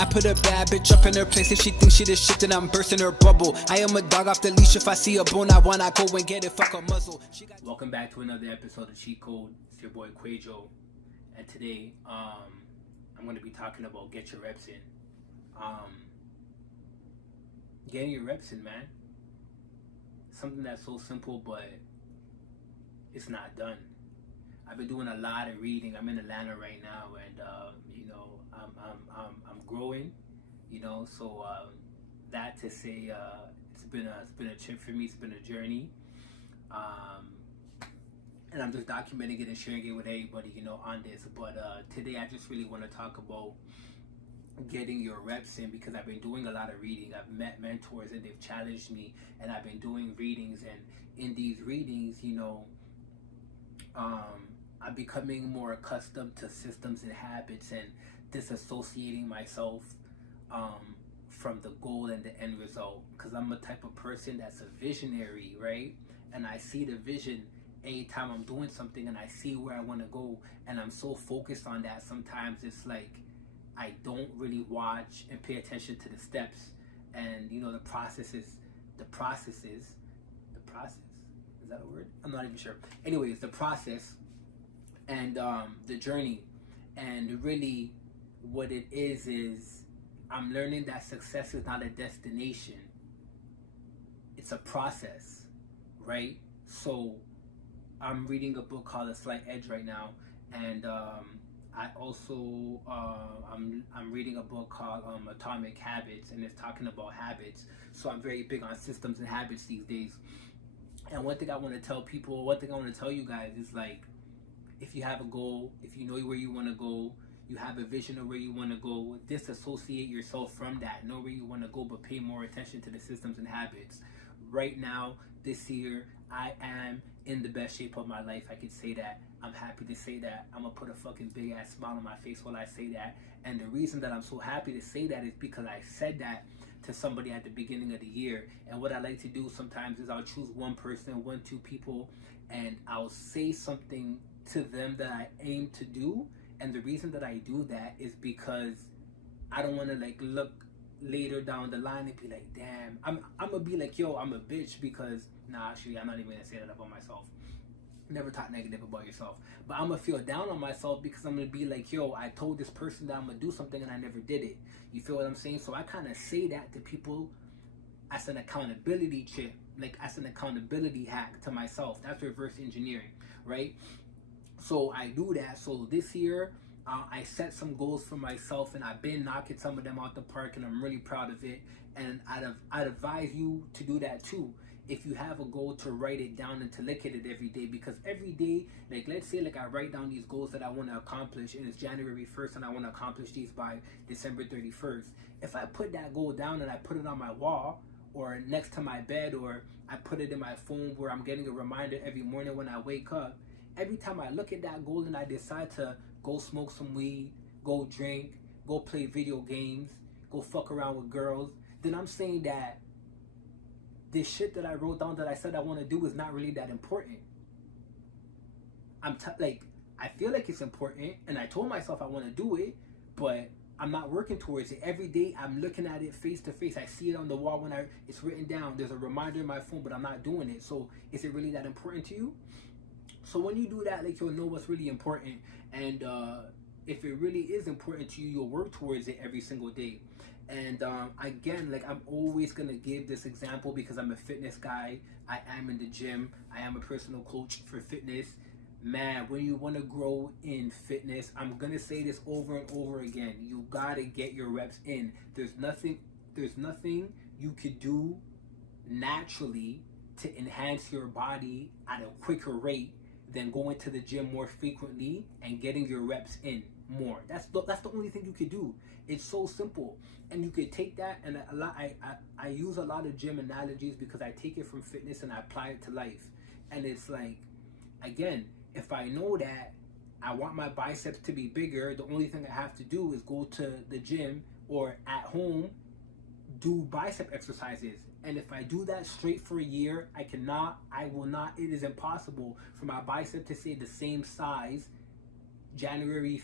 I put a bad bitch up in her place. If she thinks she the shit, then I'm bursting her bubble. I am a dog off the leash. If I see a bone, I wanna go and get it. Fuck a muzzle. Welcome back to another episode of Cheat Code. It's your boy Kwaejo, and today I'm going to be talking about get your reps in. Getting your reps in, man. Something that's so simple, but it's not done. I've been doing a lot of reading. I'm in Atlanta right now, and I'm growing. So that to say, it's been a trip for me. It's been a journey, and I'm just documenting it and sharing it with everybody, on this. But today, I just really want to talk about getting your reps in, because I've been doing a lot of reading. I've met mentors and they've challenged me, and I've been doing readings, and in these readings, I'm becoming more accustomed to systems and habits and disassociating myself from the goal and the end result, because I'm a type of person that's a visionary, right? And I see the vision anytime I'm doing something, and I see where I want to go, and I'm so focused on that. Sometimes it's like I don't really watch and pay attention to the steps and the processes. Is that a word? I'm not even sure. Anyways, the process and the journey, and really what it is I'm learning that success is not a destination, it's a process, right? So I'm reading a book called A Slight Edge right now, and I also I'm reading a book called Atomic Habits, and it's talking about habits. So I'm very big on systems and habits these days. And one thing I want to tell people, one thing I want to tell you guys is, like, if you have a goal, if you know where you want to go, you have a vision of where you want to go, disassociate yourself from that. Know where you want to go, but pay more attention to the systems and habits. Right now, this year, I am in the best shape of my life. I can say that. I'm happy to say that. I'm going to put a fucking big ass smile on my face while I say that. And the reason that I'm so happy to say that is because I said that to somebody at the beginning of the year. And what I like to do sometimes is I'll choose one person, two people, and I'll say something to them that I aim to do. And the reason that I do that is because I don't want to look later down the line and be like, damn, I'm gonna be like, yo, I'm a bitch, because actually I'm not even gonna say that about myself. Never talk negative about yourself. But I'm gonna feel down on myself because I'm gonna be like, yo, I told this person that I'm gonna do something and I never did it. You feel what I'm saying? So I kind of say that to people as an accountability chip, like as an accountability hack to myself. That's reverse engineering, right? So I do that. So this year, I set some goals for myself, and I've been knocking some of them out the park, and I'm really proud of it. And I'd advise you to do that too. If you have a goal, to write it down and to look at it every day, because every day, let's say I write down these goals that I want to accomplish, and it's January 1st, and I want to accomplish these by December 31st. If I put that goal down and I put it on my wall or next to my bed, or I put it in my phone where I'm getting a reminder every morning when I wake up, every time I look at that goal and I decide to go smoke some weed, go drink, go play video games, go fuck around with girls, then I'm saying that this shit that I wrote down that I said I want to do is not really that important. I feel like it's important, and I told myself I want to do it, but I'm not working towards it. Every day I'm looking at it face to face. I see it on the wall when it's written down. There's a reminder in my phone, but I'm not doing it. So is it really that important to you? So when you do that, you'll know what's really important. And if it really is important to you, you'll work towards it every single day. And again, I'm always going to give this example because I'm a fitness guy. I am in the gym. I am a personal coach for fitness. Man, when you want to grow in fitness, I'm going to say this over and over again. You got to get your reps in. There's nothing you could do naturally to enhance your body at a quicker rate than going to the gym more frequently and getting your reps in more. That's the only thing you could do. It's so simple. And you could take that, and I use a lot of gym analogies because I take it from fitness and I apply it to life. And it's like, again, if I know that I want my biceps to be bigger, the only thing I have to do is go to the gym or at home, do bicep exercises. And if I do that straight for a year, I will not, it is impossible for my bicep to stay the same size January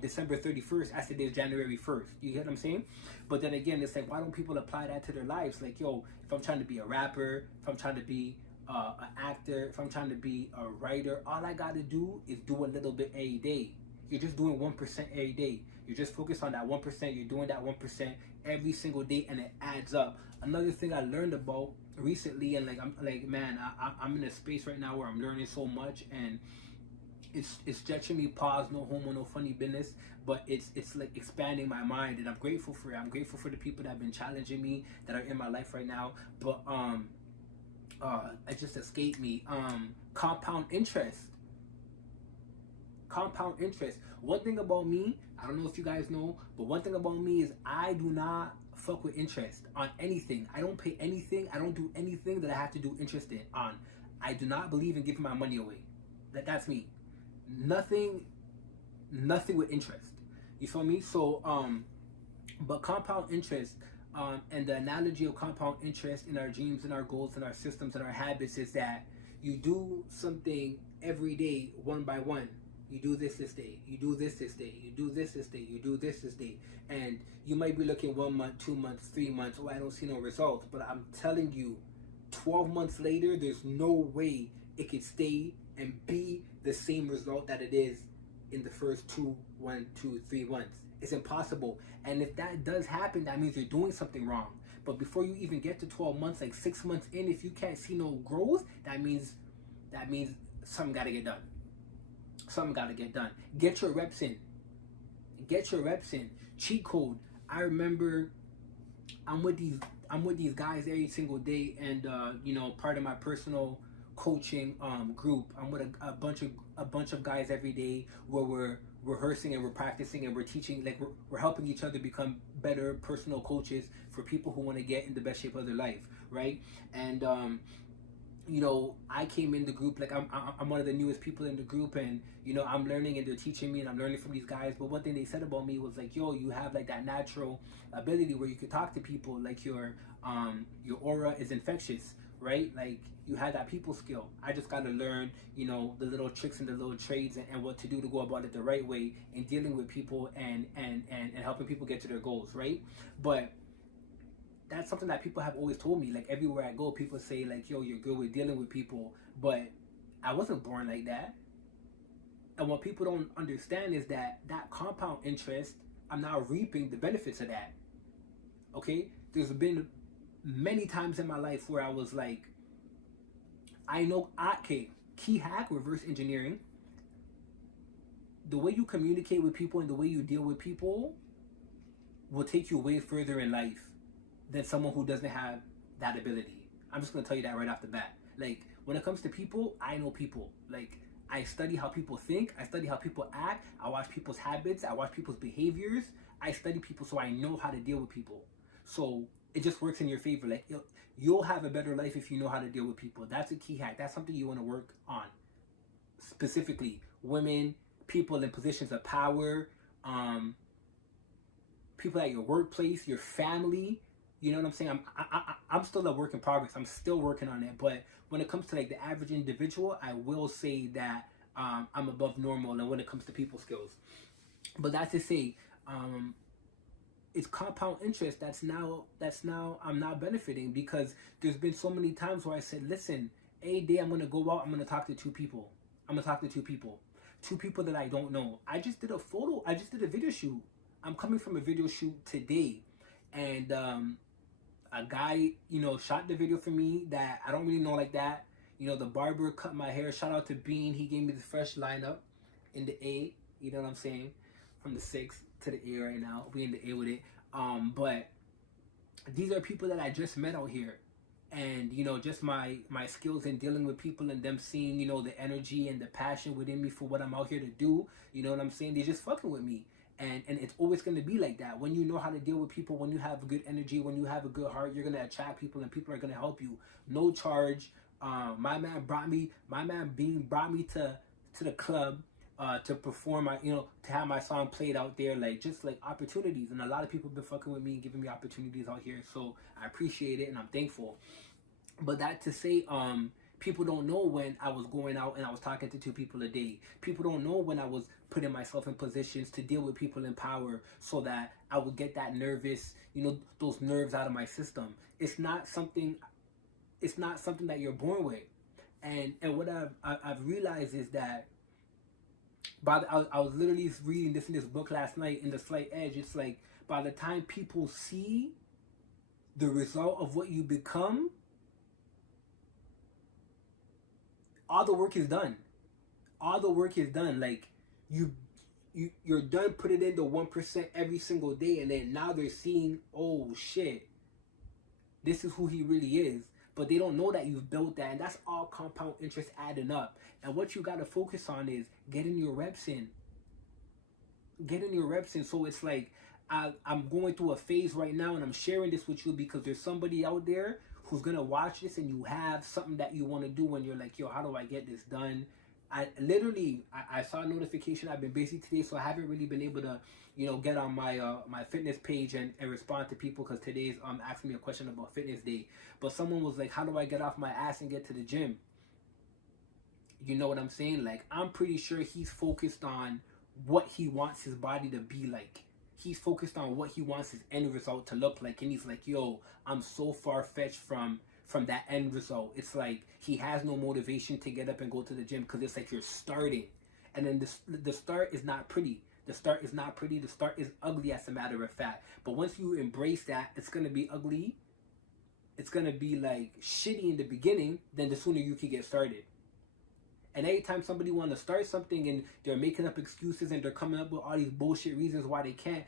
December 31st as it is January 1st. You get what I'm saying? But then again, it's like, why don't people apply that to their lives? Like, yo, if I'm trying to be a rapper, if I'm trying to be an actor, if I'm trying to be a writer, all I got to do is do a little bit every day. You're just doing 1% every day. You're just focused on that 1%. You're doing that 1% every single day, and it adds up. Another thing I learned about recently, and like, I'm like, man, I'm in a space right now where I'm learning so much, and it's stretching me. Pause, no homo, no funny business, but it's like expanding my mind, and I'm grateful for it. I'm grateful for the people that have been challenging me, that are in my life right now. But it just escaped me. Compound interest. Compound interest. One thing about me, I don't know if you guys know, but one thing about me is I do not fuck with interest on anything. I don't pay anything. I don't do anything that I have to do interest on. I do not believe in giving my money away. That's me. Nothing with interest. You feel me? So but compound interest, and the analogy of compound interest in our dreams and our goals and our systems and our habits is that you do something every day, one by one. You do this day, you do this day, you do this day, you do this day. And you might be looking 1 month, 2 months, 3 months, oh, I don't see no results. But I'm telling you, 12 months later, there's no way it could stay and be the same result that it is in the first 1, 2, 3 months. It's impossible. And if that does happen, that means you're doing something wrong. But before you even get to 12 months, like 6 months in, if you can't see no growth, that means something got to get done. Something got to get done. Get your reps in. Get your reps in. Cheat code. I remember I'm with these guys every single day, and part of my personal coaching group. I'm with a bunch of guys every day where we're rehearsing and we're practicing and we're teaching, like we're helping each other become better personal coaches for people who want to get in the best shape of their life, right? And I came in the group, like I'm one of the newest people in the group, and I'm learning and they're teaching me and I'm learning from these guys. But one thing they said about me was like, yo, you have like that natural ability where you could talk to people, like your aura is infectious, right? Like you have that people skill. I just got to learn, the little tricks and the little trades and what to do to go about it the right way in dealing with people and helping people get to their goals, right? But that's something that people have always told me. Like everywhere I go, people say like, yo, you're good with dealing with people. But I wasn't born like that. And what people don't understand is that compound interest, I'm now reaping the benefits of that. Okay? There's been many times in my life where I was like, key hack, reverse engineering. The way you communicate with people and the way you deal with people will take you way further in life than someone who doesn't have that ability. I'm just gonna tell you that right off the bat. Like when it comes to people, I know people. Like I study how people think, I study how people act, I watch people's habits, I watch people's behaviors, I study people so I know how to deal with people. So it just works in your favor. Like you'll have a better life if you know how to deal with people. That's a key hack. That's something you want to work on. Specifically, women, people in positions of power, people at your workplace, your family. You know what I'm saying? I'm still a work in progress. I'm still working on it. But when it comes to like the average individual, I will say that I'm above normal. And when it comes to people skills, but that's to say, it's compound interest that's now I'm not benefiting, because there's been so many times where I said, listen, a day I'm gonna go out, I'm gonna talk to two people. Two people that I don't know. I just did a video shoot. I'm coming from a video shoot today, and a guy, shot the video for me that I don't really know like that. The barber cut my hair. Shout out to Bean. He gave me the fresh lineup in the A. You know what I'm saying? From the 6 to the A right now. We in the A with it. But these are people that I just met out here. And, just my skills in dealing with people and them seeing, the energy and the passion within me for what I'm out here to do. You know what I'm saying? They're just fucking with me. And it's always going to be like that. When you know how to deal with people, when you have good energy, when you have a good heart, you're going to attract people and people are going to help you. No charge. My man Bean brought me to the club to perform to have my song played out there, just opportunities. And a lot of people have been fucking with me and giving me opportunities out here. So I appreciate it and I'm thankful. But that to say, People don't know when I was going out and I was talking to 2 people a day. People don't know when I was putting myself in positions to deal with people in power so that I would get that nervous, those nerves out of my system. It's not something that you're born with. And what I've realized is that I was literally reading this in this book last night in The Slight Edge. It's like by the time people see the result of what you become, all the work is done. All the work is done. Like you're done putting in the 1% every single day, and then now they're seeing, oh shit, this is who he really is. But they don't know that you've built that, and that's all compound interest adding up. And what you gotta focus on is getting your reps in. Getting your reps in. So it's like I'm going through a phase right now, and I'm sharing this with you because there's somebody out there who's gonna watch this, and you have something that you want to do, and you're like, yo, how do I get this done? I saw a notification. I've been busy today, so I haven't really been able to, get on my my fitness page and respond to people because today's asking me a question about fitness day. But someone was like, how do I get off my ass and get to the gym? You know what I'm saying? Like, I'm pretty sure he's focused on what he wants his body to be like. He's focused on what he wants his end result to look like, and he's like, yo, I'm so far fetched from that end result. It's like he has no motivation to get up and go to the gym because it's like you're starting, and then the start is not pretty. The start is not pretty. The start is ugly, as a matter of fact. But once you embrace that, it's gonna be ugly. It's gonna be like shitty in the beginning. Then the sooner you can get started. And anytime somebody want to start something and they're making up excuses and they're coming up with all these bullshit reasons why they can't,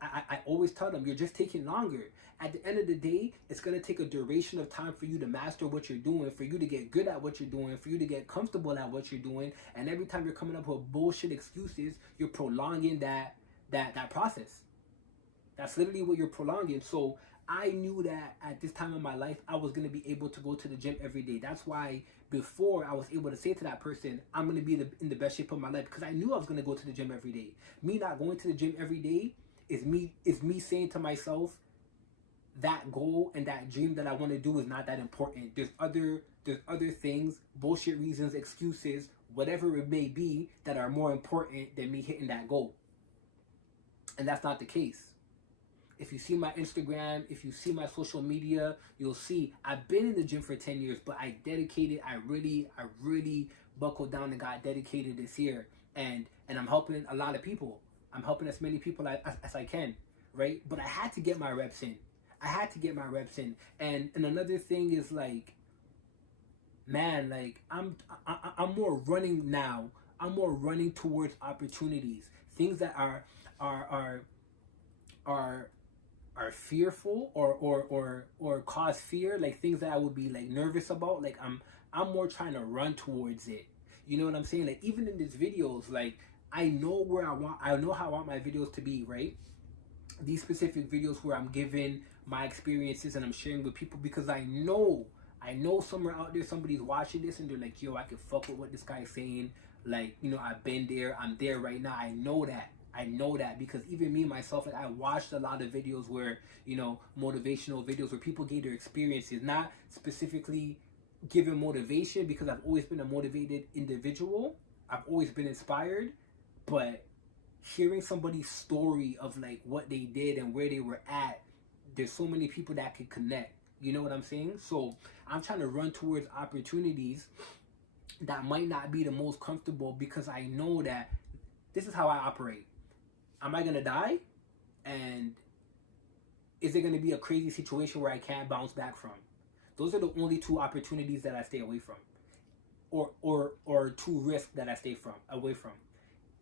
I always tell them, you're just taking longer. At the end of the day, it's going to take a duration of time for you to master what you're doing, for you to get good at what you're doing, for you to get comfortable at what you're doing. And every time you're coming up with bullshit excuses, you're prolonging that process. That's literally what you're prolonging. So I knew that at this time in my life, I was going to be able to go to the gym every day. That's why before I was able to say to that person, I'm going to be in the best shape of my life, because I knew I was going to go to the gym every day. Me not going to the gym every day is me saying to myself, that goal and that dream that I want to do is not that important. There's other things, bullshit reasons, excuses, whatever it may be, that are more important than me hitting that goal. And that's not the case. If you see my Instagram, if you see my social media, you'll see I've been in the gym for 10 years, but I really buckled down and got dedicated this year. And I'm helping a lot of people. I'm helping as many people as I can, right? But I had to get my reps in. And another thing is, like, man, like I'm more running now. I'm more running towards opportunities, things that are fearful or cause fear, like things that I would be like nervous about. Like I'm more trying to run towards it. You know what I'm saying? Like, even in these videos, like I know how I want my videos to be, right? These specific videos where I'm giving my experiences and I'm sharing with people, because I know somewhere out there somebody's watching this and they're like, yo, I can fuck with what this guy's saying. Like, I've been there, I'm there right now. I know that because even me myself, like, I watched a lot of videos where, motivational videos where people gave their experiences, not specifically giving motivation, because I've always been a motivated individual. I've always been inspired, but hearing somebody's story of like what they did and where they were at, there's so many people that could connect. You know what I'm saying? So I'm trying to run towards opportunities that might not be the most comfortable, because I know that this is how I operate. Am I gonna die? And is there gonna be a crazy situation where I can't bounce back from? Those are the only two opportunities that I stay away from, or two risks that I stay away from.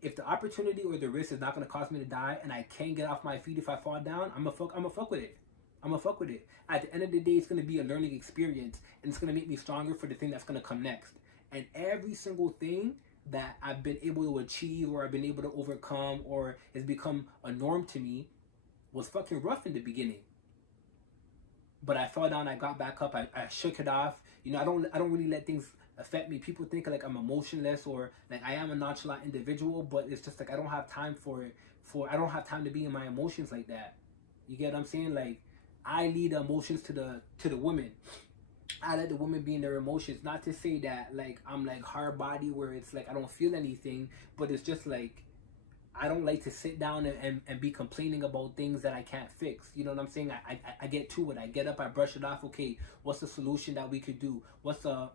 If the opportunity or the risk is not gonna cause me to die, and I can't get off my feet if I fall down, I'm gonna fuck with it. At the end of the day, it's gonna be a learning experience, and it's gonna make me stronger for the thing that's gonna come next. And every single thing that I've been able to achieve, or I've been able to overcome, or has become a norm to me, was fucking rough in the beginning. But I fell down, I got back up, I shook it off. I don't really let things affect me. People think like I'm emotionless, or like I am a nonchalant individual, but it's just like I don't have time for it. I don't have time to be in my emotions like that. You get what I'm saying? Like, I lead emotions to the women. I let the women be in their emotions. Not to say that like I'm like hard body where it's like I don't feel anything, but it's just like I don't like to sit down and be complaining about things that I can't fix. You know what I'm saying? I get to it. I get up, I brush it off. Okay, what's the solution that we could do? What's the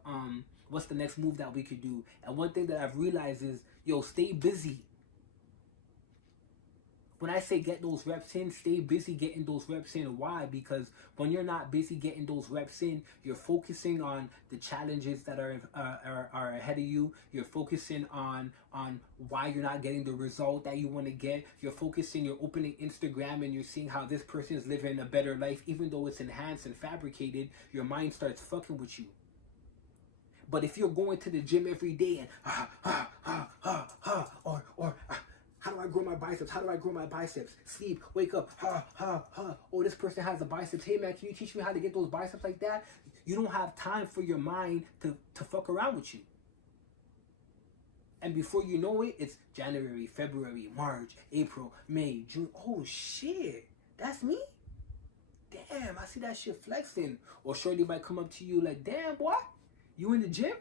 next move that we could do? And one thing that I've realized is, yo, stay busy. When I say get those reps in, stay busy getting those reps in. Why? Because when you're not busy getting those reps in, you're focusing on the challenges that are ahead of you. You're focusing on why you're not getting the result that you want to get. You're focusing, you're opening Instagram and you're seeing how this person is living a better life, even though it's enhanced and fabricated. Your mind starts fucking with you. But if you're going to the gym every day and how do I grow my biceps? How do I grow my biceps? Sleep, wake up, Oh, this person has a biceps. Hey man, can you teach me how to get those biceps like that? You don't have time for your mind to fuck around with you. And before you know it, it's January, February, March, April, May, June. Oh shit, that's me? Damn, I see that shit flexing. Or shorty might come up to you like, damn boy, you in the gym?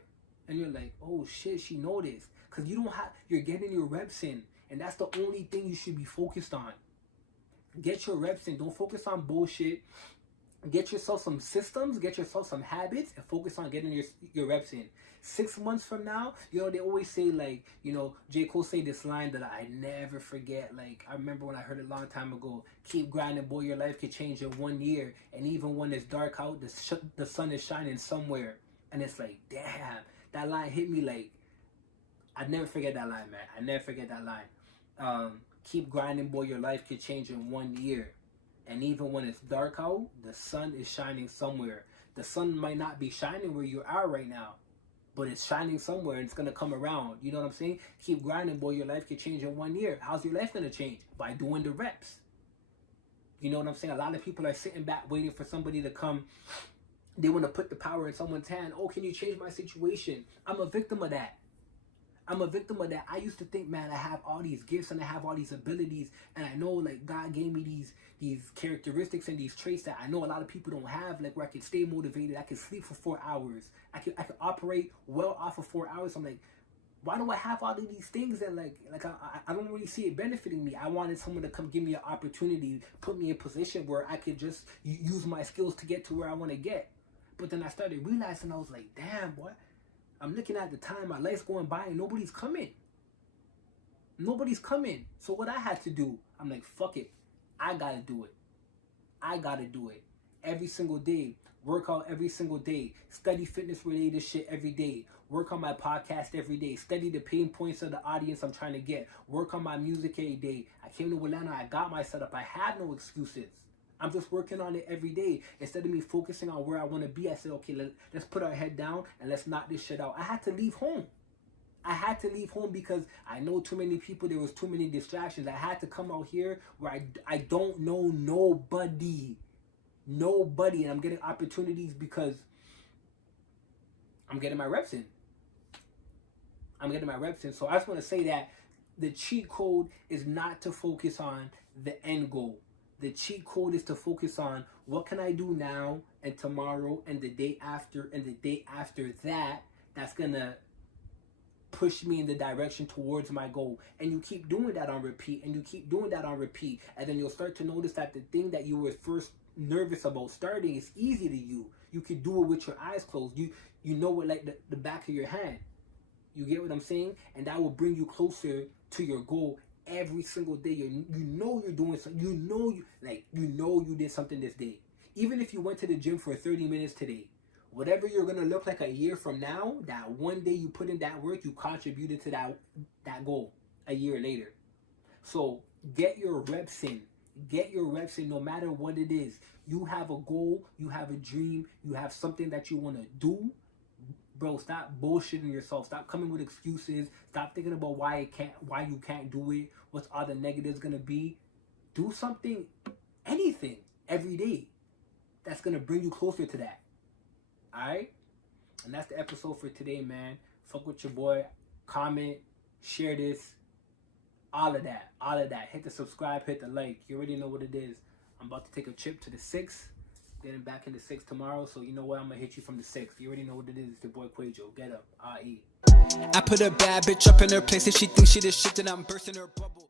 And you're like, oh shit, she noticed. Cause you're getting your reps in. And that's the only thing you should be focused on. Get your reps in. Don't focus on bullshit. Get yourself some systems. Get yourself some habits. And focus on getting your reps in. 6 months from now, you know, they always say like, you know, J. Cole say this line that I never forget. Like, I remember when I heard it a long time ago. Keep grinding, boy. Your life could change in 1 year. And even when it's dark out, the sun is shining somewhere. And it's like, damn. That line hit me like, I'd never forget that line, man. I never forget that line. Keep grinding, boy. Your life could change in 1 year. And even when it's dark out, the sun is shining somewhere. The sun might not be shining where you are right now, but it's shining somewhere and it's going to come around. You know what I'm saying? Keep grinding, boy. Your life could change in 1 year. How's your life going to change? By doing the reps. You know what I'm saying? A lot of people are sitting back waiting for somebody to come. They want to put the power in someone's hand. Oh, can you change my situation? I'm a victim of that. I'm a victim of that. I used to think, man, I have all these gifts and I have all these abilities, and I know like God gave me these characteristics and these traits that I know a lot of people don't have, like where I can stay motivated, I can sleep for 4 hours, I can operate well off of 4 hours. I'm like, why do I have all of these things that like I don't really see it benefiting me? I wanted someone to come give me an opportunity, put me in a position where I could just use my skills to get to where I want to get. But then I started realizing, I was like, damn, boy. I'm looking at the time, my life's going by and nobody's coming. Nobody's coming. So what I had to do, I'm like, fuck it. I gotta do it. I gotta do it. Every single day. Work out every single day. Study fitness related shit every day. Work on my podcast every day. Study the pain points of the audience I'm trying to get. Work on my music every day. I came to Atlanta, I got my setup. I had no excuses. I'm just working on it every day. Instead of me focusing on where I want to be, I said, okay, let's put our head down and let's knock this shit out. I had to leave home. I had to leave home because I know too many people. There was too many distractions. I had to come out here where I don't know nobody. Nobody. And I'm getting opportunities because I'm getting my reps in. I'm getting my reps in. So I just want to say that the cheat code is not to focus on the end goal. The cheat code is to focus on what can I do now and tomorrow and the day after and the day after that that's going to push me in the direction towards my goal. And you keep doing that on repeat and you keep doing that on repeat. And then you'll start to notice that the thing that you were first nervous about starting is easy to you. You can do it with your eyes closed. You know it like the back of your hand. You get what I'm saying? And that will bring you closer to your goal. Every single day, you know you're doing something. You know you did something this day. Even if you went to the gym for 30 minutes today, whatever you're gonna look like a year from now, that one day you put in that work, you contributed to that goal a year later. So get your reps in. Get your reps in no matter what it is. You have a goal, you have a dream, you have something that you want to do. Bro, stop bullshitting yourself. Stop coming with excuses. Stop thinking about why you can't do it. What's all the negatives gonna be? Do something, anything, every day. That's gonna bring you closer to that. Alright? And that's the episode for today, man. Fuck with your boy. Comment, share this. All of that. All of that. Hit the subscribe, hit the like. You already know what it is. I'm about to take a trip to the 6. Getting back in the 6 tomorrow, so you know what? I'm gonna hit you from the 6. You already know what it is. It's your boy Kwaejo. Get up. I put a bad bitch up in her place. If she thinks she the shit, then I'm bursting her bubble.